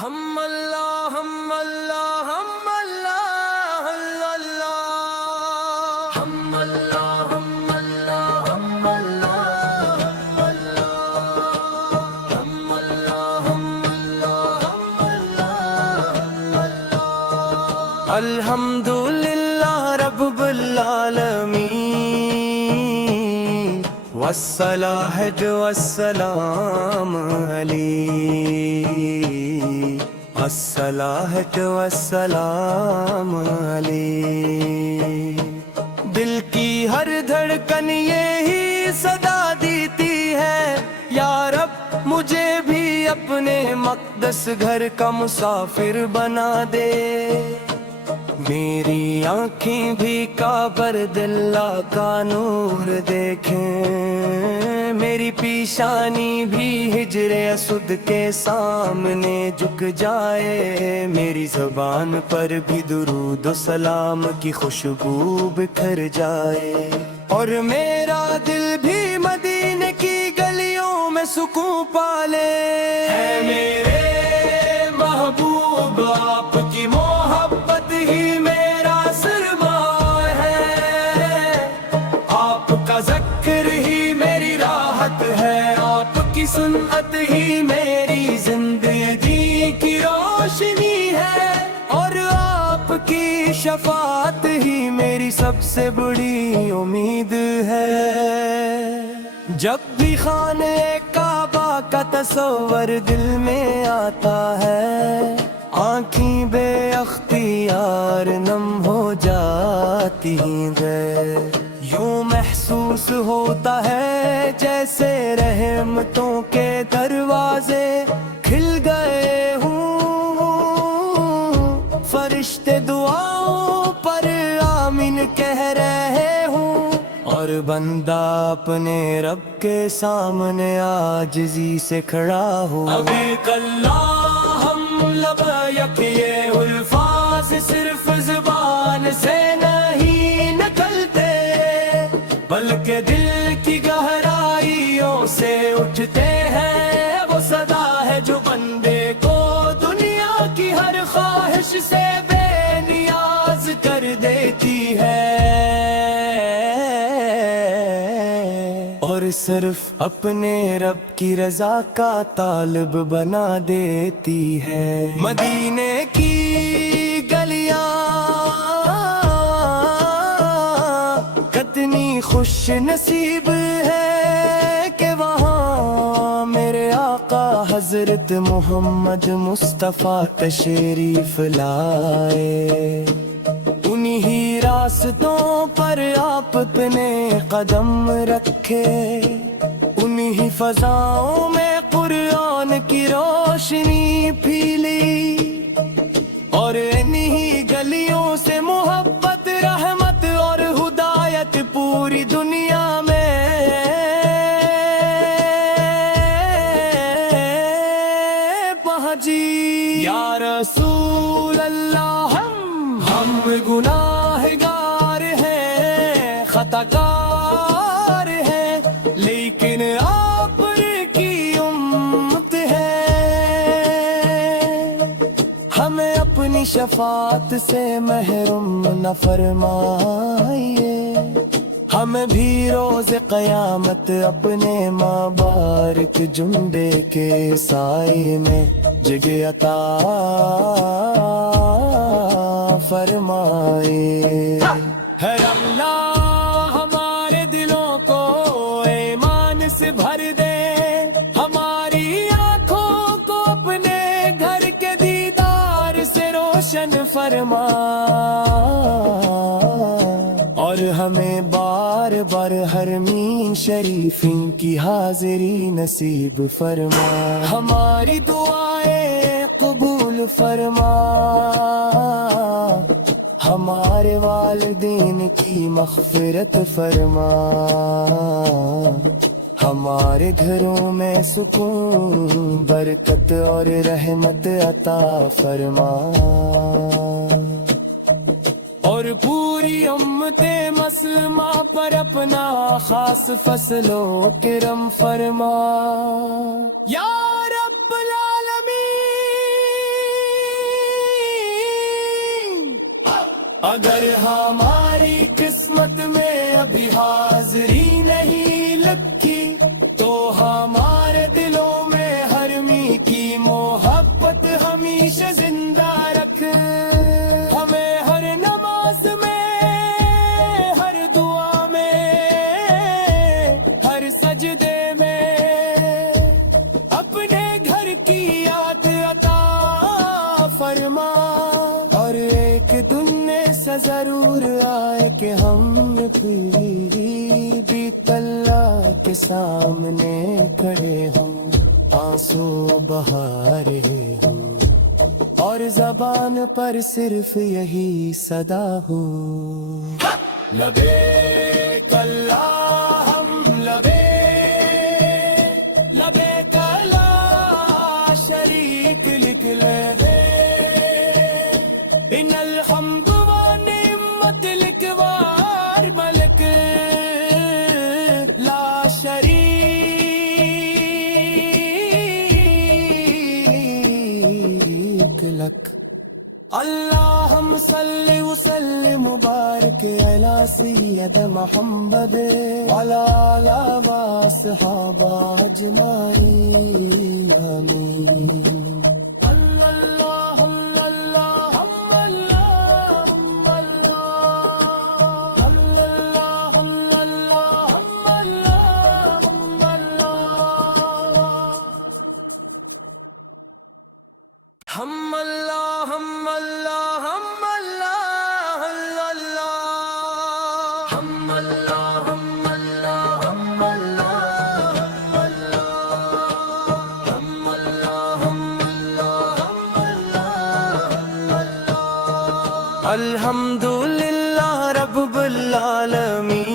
ہم اللہ ہم اللہ ہم اللہ اللہ ہم اللہ ہم اللہ ہم اللہ ہم اللہ ہم اللہ الحمدللہ رب العالمین والصلاۃ والسلام علی الصلاۃ والسلام علی دل کی ہر دھڑکن یہی صدا دیتی ہے یا رب مجھے بھی اپنے مقدس گھر کا مسافر بنا دے میری آنکھیں بھی کعبۃ اللہ کا نور دیکھیں میری پیشانی بھی ہجر اسود کے سامنے جھک جائے میری زبان پر بھی درود و سلام کی خوشبو بکھر جائے اور میرا دل بھی مدینے کی گلیوں میں سکون پالے اے میرے محبوب آپ کی محبت ہی میرا سرمایہ ہے آپ کا ذکر ہی میری راحت ہے آپ کی سنت ہی میری زندگی کی روشنی ہے اور آپ کی شفاعت ہی میری سب سے بڑی امید ہے جب بھی خانے کعبہ کا تصور دل میں آتا ہے آنکھیں بے اختیار نم ہو جاتی ہیں یوں محسوس ہوتا ہے جیسے رحمتوں کے دروازے کھل گئے ہوں فرشتے دعاؤں پر آمین کہہ رہے ہوں اور بندہ اپنے رب کے سامنے عاجزی سے کھڑا ہو ابھی کلام لبیک یہ الفاظ صرف زبان سے نہیں نکلتے بلکہ دل کی گہرائیوں سے اٹھتے ہیں وہ صدا ہے جو بندے کو دنیا کی ہر خواہش سے بے نیاز کر دیتی ہے اور صرف اپنے رب کی رضا کا طالب بنا دیتی ہے مدینے کی گلیاں کتنی خوش نصیب ہے کہ وہاں میرے آقا حضرت محمد مصطفیٰ تشریف لائے انہی راستوں پر آپ اپنے قدم رکھے انہی فضاؤں میں قرآن کی روشنی پھیلی اور انہی گلیوں سے محبت رحمت اور ہدایت پوری دنیا میں پہنچی یا رسول اللہ ہم گناہگار ہیں خطا کار ہیں لیکن آپ کی امت ہے ہمیں اپنی شفاعت سے محروم نہ فرمائیے ہمیں بھی روز قیامت اپنے مبارک جنبے کے سائے میں جگہ عطا فرمائے ہے اللہ ہمارے دلوں کو ایمان سے بھر دے ہماری آنکھوں کو اپنے گھر کے دیدار سے روشن فرما اور ہمیں بار بار حرمین شریفین کی حاضری نصیب فرما ہماری دعائیں قبول فرما ہمارے والدین کی مغفرت فرما ہمارے گھروں میں سکون برکت اور رحمت عطا فرما اور پوری امت مسلمہ پر اپنا خاص فضل و کرم فرما یا رب العالمین اگر ہماری قسمت میں ابھی حاضری نہیں لکھی تو ہمارے دلوں میں حرمی کی محبت ہمیشہ زندہ رکھ. ہمیں ہر نماز میں، ہر دعا میں، ہر سجدے میں اپنے گھر کی یاد عطا فرما. اور ایک دن ایسا ضرور آئے کہ ہم بھی اللہ کے سامنے کھڑے ہوں، آنسو بہا رہے ہوں، اور زبان پر صرف یہی صدا ہو، لبیک اللہم لبیک، لبیک لا شریک لکھ لے. ان الحمد و نعمت لکوار ملک لا شریک لک. اللہم صلی وسلم مبارک علی سید محمد وعلی آلہ و اصحابہ اجمعین آمین. ہم اللہ ہم اللہ ہم اللہ اللہ، ہم اللہ ہم اللہ ہم اللہ اللہ، ہم اللہ ہم اللہ ہم اللہ. الحمدللہ رب العالمین،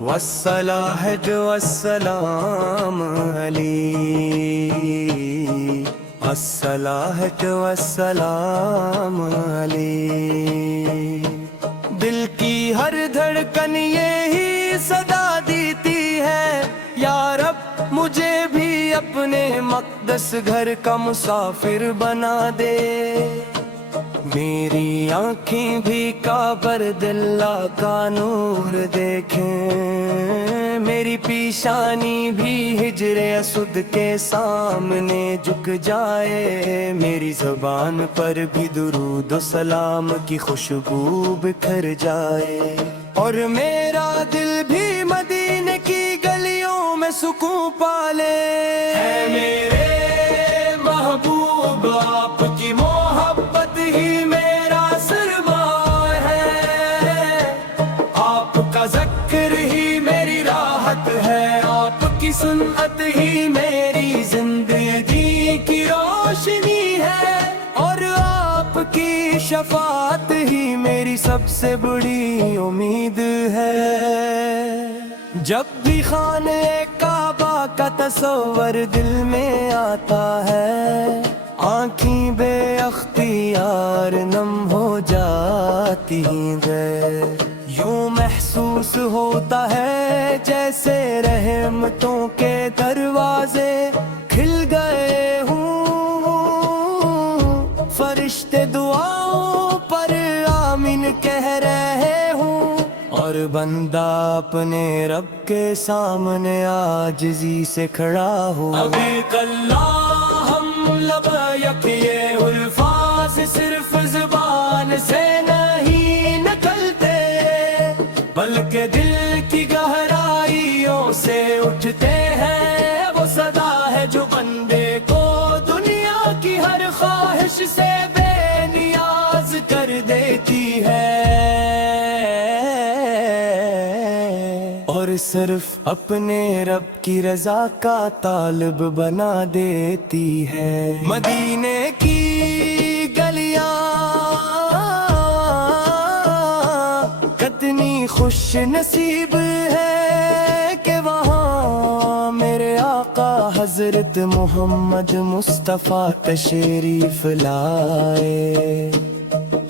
والصلاۃ والسلام علیہ، الصلاۃ والسلام علیہ. دل کی ہر دھڑکن یہی صدا دیتی ہے، یا رب مجھے بھی اپنے مقدس گھر کا مسافر بنا دے. میری آنکھیں بھی کعبۃ اللہ کا نور دیکھیں، میری پیشانی بھی ہجر اسود کے سامنے جھک جائے، میری زبان پر بھی درود و سلام کی خوشبو بکھر جائے، اور میرا دل بھی مدینے کی گلیوں میں سکون پالے. اے میرے محبوب آپ کی محبت ہی میرا سرمایہ ہے، آپ کا ذکر ہی میری راحت ہے، آپ کی سنت ہی میری زندگی کی روشنی ہے، اور آپ کی شفاعت ہی میری سب سے بڑی امید ہے. جب بھی خانے کعبہ کا تصور دل میں آتا ہے، آنکھیں بے اختیار نم ہو جاتی ہیں، یوں محسوس ہوتا ہے جیسے رحمتوں کے دروازے کھل گئے ہوں، فرشتے دعاؤں پر آمین کہہ رہے ہوں، اور بندہ اپنے رب کے سامنے عاجزی سے کھڑا ہو. لبیک اللہم لبیک، یہ الفاظ صرف زبان سے نہیں نکلتے، بلکہ دل کی گہرائیوں سے اٹھتے ہیں. وہ صدا ہے جو بندے کو دنیا کی ہر خواہش سے بے نیاز کر دیتی ہے، اور صرف اپنے رب کی رضا کا طالب بنا دیتی ہے. مدینے کی گلیاں کتنی خوش نصیب ہے کہ وہاں میرے آقا حضرت محمد مصطفیٰ تشریف لائے.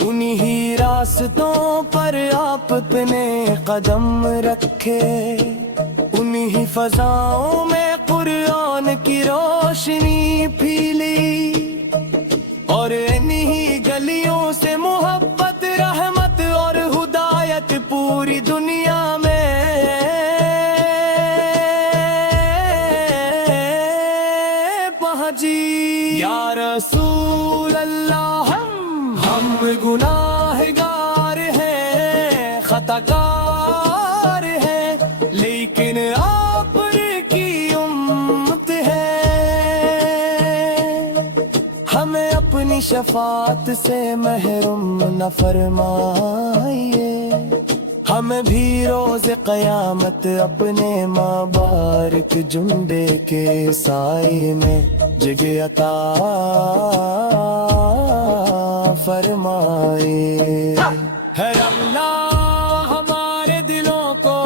انہی راستوں پر آپ اپنے قدم رکھے، انہی فضاؤں میں قرآن کی روشنی پھیلی، اور انہی گلیوں سے یا رسول اللہ ہم گناہگار ہیں، خطاکار ہیں، لیکن آپ کی امت ہے، ہمیں اپنی شفاعت سے محروم نہ فرمائیے، ہمیں بھی روز قیامت اپنے مبارک جنبے کے سائے میں جگہ عطا فرمائے۔ ہے اللہ ہمارے دلوں کو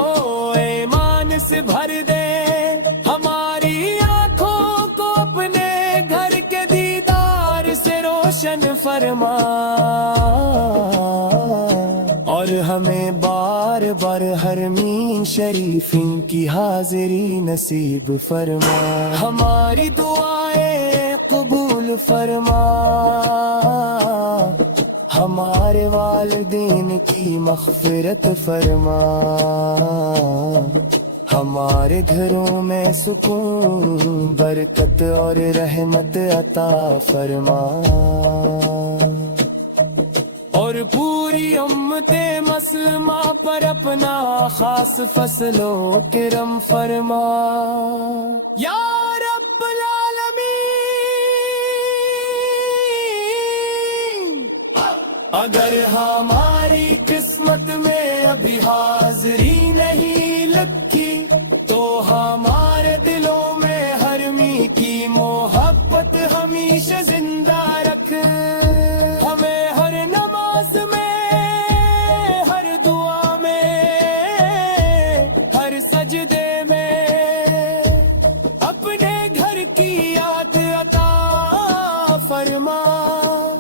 ایمان سے بھر دے، ہماری آنکھوں کو اپنے گھر کے دیدار سے روشن فرما، اور ہمیں بار بار حرمین شریف کی حاضری نصیب فرما، ہماری دعائیں قبول فرما، ہمارے والدین کی مغفرت فرما، ہمارے گھروں میں سکون برکت اور رحمت عطا فرما، اور پوری امت مسلمہ پر اپنا خاص فضل و کرم فرما، یا رب العالمین۔ اگر ہماری قسمت میں ابھی حاضری نہیں لکھی تو ہمارے دلوں میں حرمی کی محبت ہمیشہ زندہ رکھ، ہمیں ہر نماز میں، ہر دعا میں، ہر سجدے میں اپنے گھر کی یاد عطا فرما،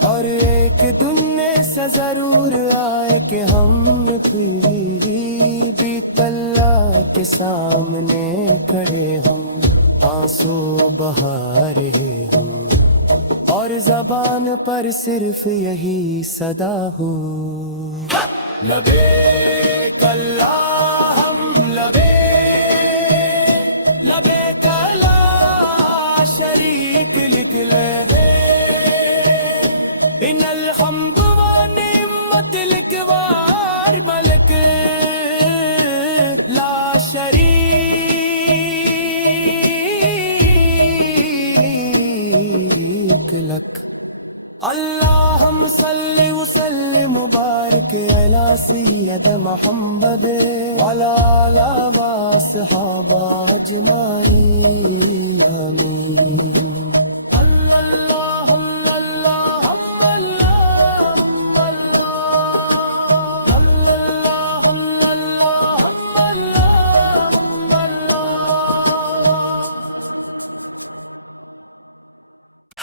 اور ایک دن ایسا ضرور آئے کہ ہم بھی اللہ کے سامنے کھڑے ہوں، آنسو بہا رہے ہوں، اور زبان پر صرف یہی صدا ہو، لبیک اللہم لبیک، لبیک لا شریک لکھ لے، ان الحمد و نعمت لکوار ملک لا شریک لک، اللہم صلی وسلم مبارک علی سید محمد وعلی آلہ و اصحابہ اجمعین، آمین۔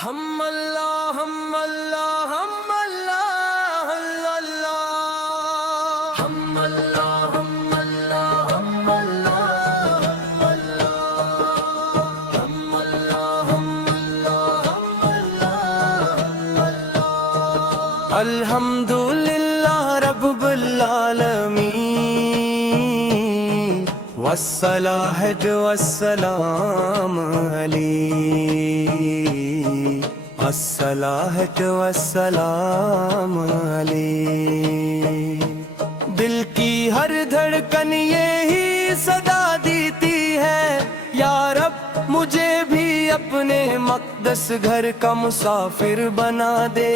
ہم اللہ ہم اللہ ہم اللہ اللہ، ہم اللہ ہم اللہ ہم اللہ، ہم اللہ ہم اللہ ہم اللہ، الحمدللہ رب العالمین، والصلاۃ والسلام علیہ، الصلاۃ والسلام علیہ، دل کی ہر دھڑکن یہی صدا دیتی ہے، یا رب مجھے بھی اپنے مقدس گھر کا مسافر بنا دے،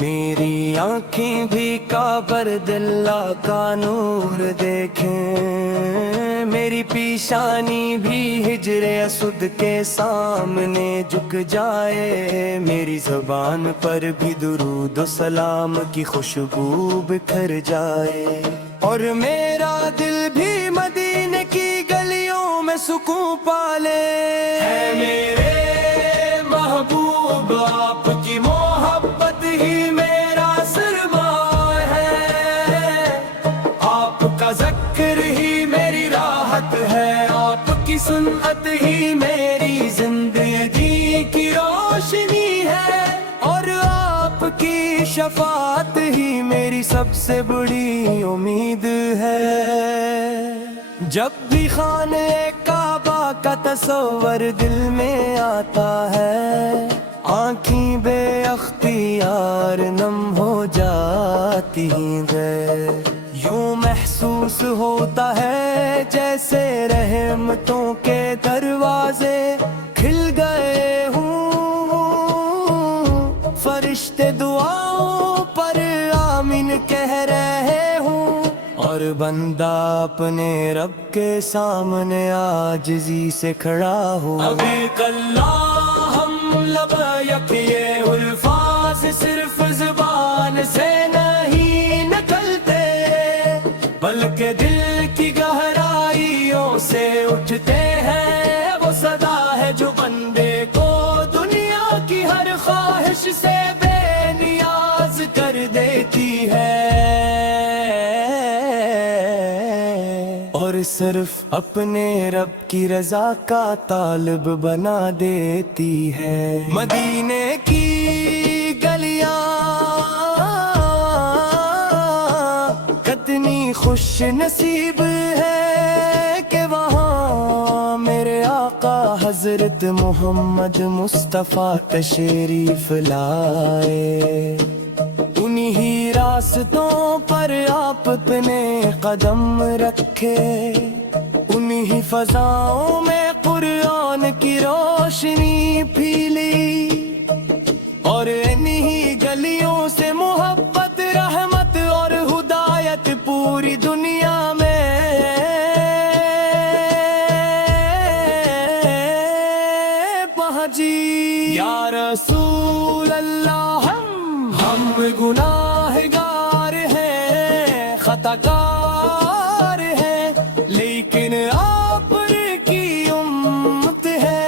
میری آنکھیں بھی کعبۃ اللہ کا نور دیکھیں، میری پیشانی بھی ہجر اسود کے سامنے جھک جائے، میری زبان پر بھی درود و سلام کی خوشبو بکھر جائے، اور میرا دل بھی مدینے کی گلیوں میں سکون پالے، اے میرے محبوب آپ کی محبت ہی میرا سرمایہ ہے، آپ کا ذکر ہی میری راحت ہے، آپ کی سنت ہی میری زندگی کی روشنی ہے، اور آپ کی شفاعت ہی میری سب سے بڑی امید ہے، جب بھی خانے کعبہ کا تصور دل میں آتا ہے، آنکھیں بے اختیار نم ہو جاتی ہیں، یوں محسوس ہوتا ہے جیسے رحمتوں کے دروازے کھل گئے ہوں، فرشتے دعاؤں پر آمین کہہ رہے ہوں، اور بندہ اپنے رب کے سامنے عاجزی سے کھڑا ہو۔ ابھی کلا ہم لبیک یہ الفاظ صرف زبان سے نہیں نکلتے، بلکہ دل کی گہرائیوں سے اٹھتے ہیں، وہ صدا ہے جو بندے کو دنیا کی ہر خواہش سے بے نیاز کر دیتی ہے، اور صرف اپنے رب کی رضا کا طالب بنا دیتی ہے۔ مدینے کی گلیاں کتنی خوش نصیب ہے کہ وہاں میرے آقا حضرت محمد مصطفیٰ تشریف لائے، انہی راستوں پر آپ اپنے قدم رکھے، انہی فضاؤں میں قرآن کی روشنی پھیلی، اور انہی گلیوں سے محبت، رحمت اور ہدایت پوری دنیا میں پہنچی۔ یا رسول اللہ ہم گناہگار ہیں، خطا کار ہیں، لیکن آپ کی امت ہے،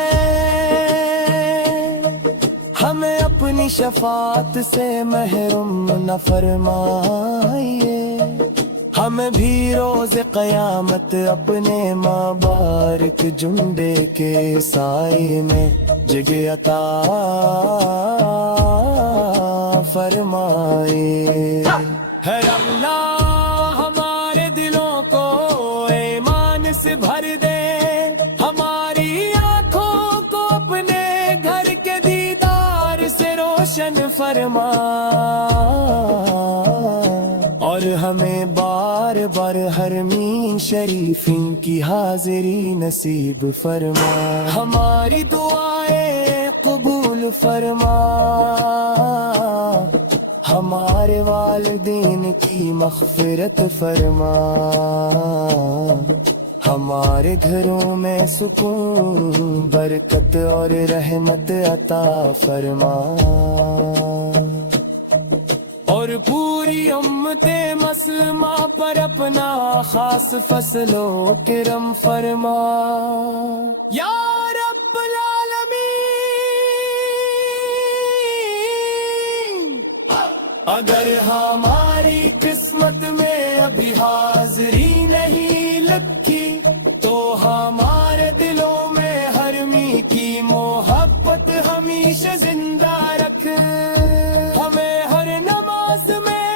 ہمیں اپنی شفاعت سے محروم نہ فرمائیے، ہمیں بھی روز قیامت اپنے مبارک جھنڈے کے سائے میں جگہ عطا فرمائے۔ ہے اللہ ہمارے دلوں کو ایمان سے بھر دے، ہماری آنکھوں کو اپنے گھر کے دیدار سے روشن فرما، اور ہمیں بار بار حرمین شریفین کی حاضری نصیب فرما، ہماری دعائیں قبول فرما، ہمارے والدین کی مغفرت فرما، ہمارے گھروں میں سکون، برکت اور رحمت عطا فرما، اور پوری امت مسلمہ پر اپنا خاص فضل و کرم فرما، یا رب العالمین۔ اگر ہماری قسمت میں ابھی حاضری نہیں لکھی، تو ہمارے دلوں میں حرمی کی محبت ہمیشہ زندہ رکھ، ہمیں ہر نماز میں،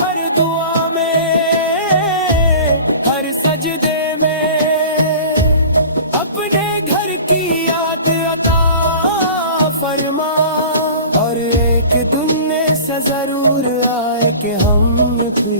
ہر دعا میں، ہر سجدے میں اپنے گھر کی یاد عطا فرما، اور ایک دن ایسا ضرور آئے کہ ہم بھی